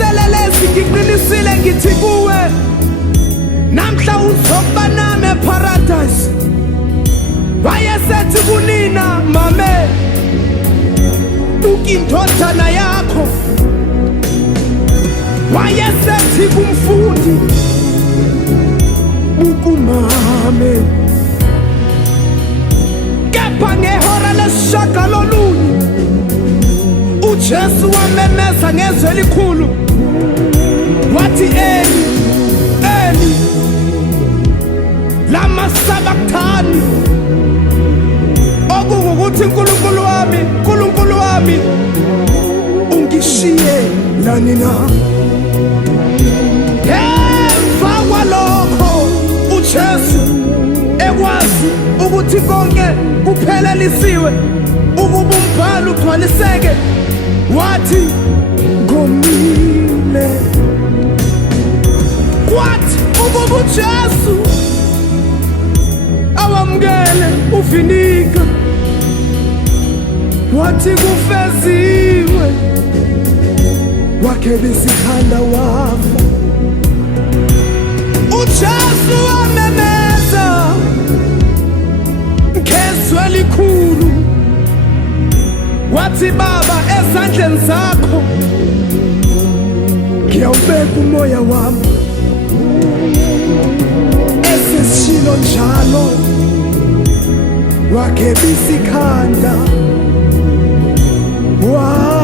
wayeselelesi ngiqinisile ngithi kuwe namhla uzokuba nami eparadise. Wayesethi kunina mame buka indodana yakho. Wayesethi kumfundi buka umame. Kepha ngehora lesishagalolunye uJesu wamemeza ngezwi elikhulu wathi Eli Eli lama sabachthani, okungukuthi uNkulunkulu wami uNkulunkulu wami ungishiye lani na. Emva kwalokho uJesu ekwazi ukuthi konke kuphelelisiwe ukuba umbhalo ugcwaliseke wathi ngomile. Kwathi ukuba uJesu awamukele uvinika wathi kufeziwe, wakhela isikhanda wafa. uJesu wamemeza ngezwi elikhulu wathi Baba, ezandleni zakho ngiyawubeka umoya wami. Esesishilo njalo wakhela isikhanda wafa.